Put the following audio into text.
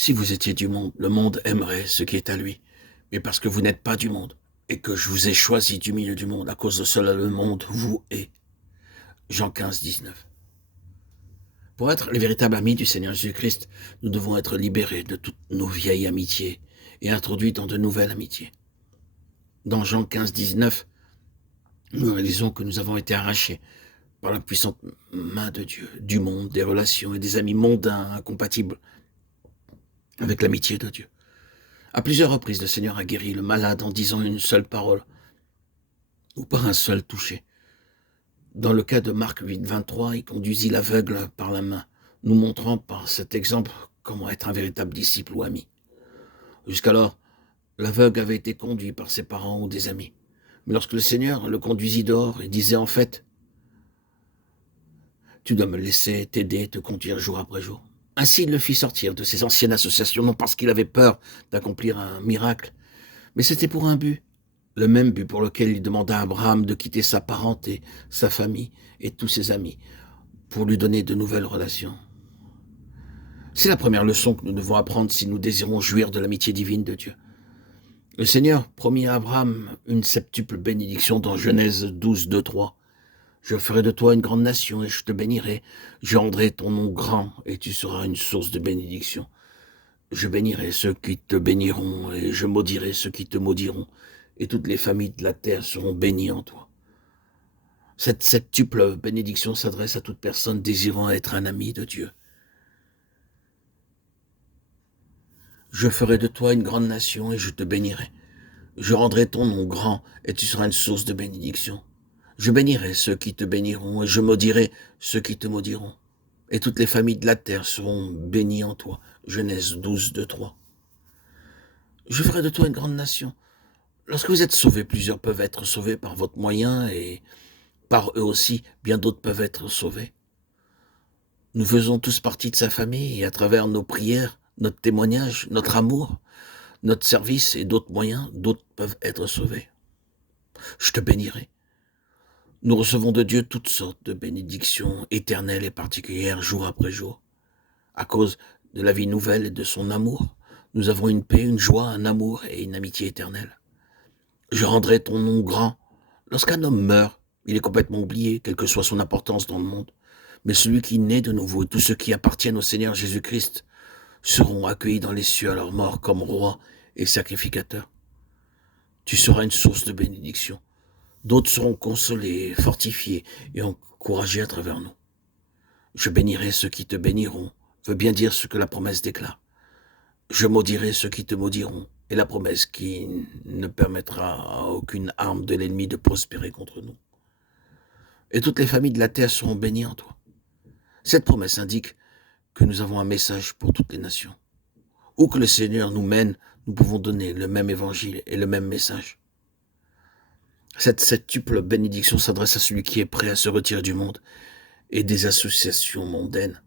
Si vous étiez du monde, le monde aimerait ce qui est à lui. Mais parce que vous n'êtes pas du monde, et que je vous ai choisi du milieu du monde, à cause de cela le monde vous hait. Jean 15, 19. Pour être les véritables amis du Seigneur Jésus-Christ, nous devons être libérés de toutes nos vieilles amitiés et introduits dans de nouvelles amitiés. Dans Jean 15, 19, nous réalisons que nous avons été arrachés par la puissante main de Dieu, du monde, des relations et des amis mondains incompatibles avec l'amitié de Dieu. À plusieurs reprises, le Seigneur a guéri le malade en disant une seule parole ou par un seul toucher. Dans le cas de Marc 8, 23, il conduisit l'aveugle par la main, nous montrant par cet exemple comment être un véritable disciple ou ami. Jusqu'alors, l'aveugle avait été conduit par ses parents ou des amis. Mais lorsque le Seigneur le conduisit dehors et disait en fait, tu dois me laisser t'aider, te conduire jour après jour. Ainsi, il le fit sortir de ses anciennes associations, non parce qu'il avait peur d'accomplir un miracle, mais c'était pour un but. Le même but pour lequel il demanda à Abraham de quitter sa parenté, sa famille et tous ses amis, pour lui donner de nouvelles relations. C'est la première leçon que nous devons apprendre si nous désirons jouir de l'amitié divine de Dieu. Le Seigneur promit à Abraham une septuple bénédiction dans Genèse 12, 2, 3. Je ferai de toi une grande nation et je te bénirai. Je rendrai ton nom grand et tu seras une source de bénédiction. Je bénirai ceux qui te béniront et je maudirai ceux qui te maudiront. Et toutes les familles de la terre seront bénies en toi. Cette septuple bénédiction s'adresse à toute personne désirant être un ami de Dieu. Je ferai de toi une grande nation et je te bénirai. Je rendrai ton nom grand et tu seras une source de bénédiction. Je bénirai ceux qui te béniront et je maudirai ceux qui te maudiront. Et toutes les familles de la terre seront bénies en toi. Genèse 12, 2, 3. Je ferai de toi une grande nation. Lorsque vous êtes sauvés, plusieurs peuvent être sauvés par votre moyen et par eux aussi, bien d'autres peuvent être sauvés. Nous faisons tous partie de sa famille et à travers nos prières, notre témoignage, notre amour, notre service et d'autres moyens, d'autres peuvent être sauvés. Je te bénirai. Nous recevons de Dieu toutes sortes de bénédictions éternelles et particulières jour après jour. À cause de la vie nouvelle et de son amour, nous avons une paix, une joie, un amour et une amitié éternelle. Je rendrai ton nom grand. Lorsqu'un homme meurt, il est complètement oublié, quelle que soit son importance dans le monde. Mais celui qui naît de nouveau et tous ceux qui appartiennent au Seigneur Jésus-Christ seront accueillis dans les cieux à leur mort comme rois et sacrificateurs. Tu seras une source de bénédiction. D'autres seront consolés, fortifiés et encouragés à travers nous. Je bénirai ceux qui te béniront, veut bien dire ce que la promesse déclare. Je maudirai ceux qui te maudiront, et la promesse qui ne permettra à aucune arme de l'ennemi de prospérer contre nous. Et toutes les familles de la terre seront bénies en toi. Cette promesse indique que nous avons un message pour toutes les nations. Où que le Seigneur nous mène, nous pouvons donner le même évangile et le même message. Cette septuple bénédiction s'adresse à celui qui est prêt à se retirer du monde et des associations mondaines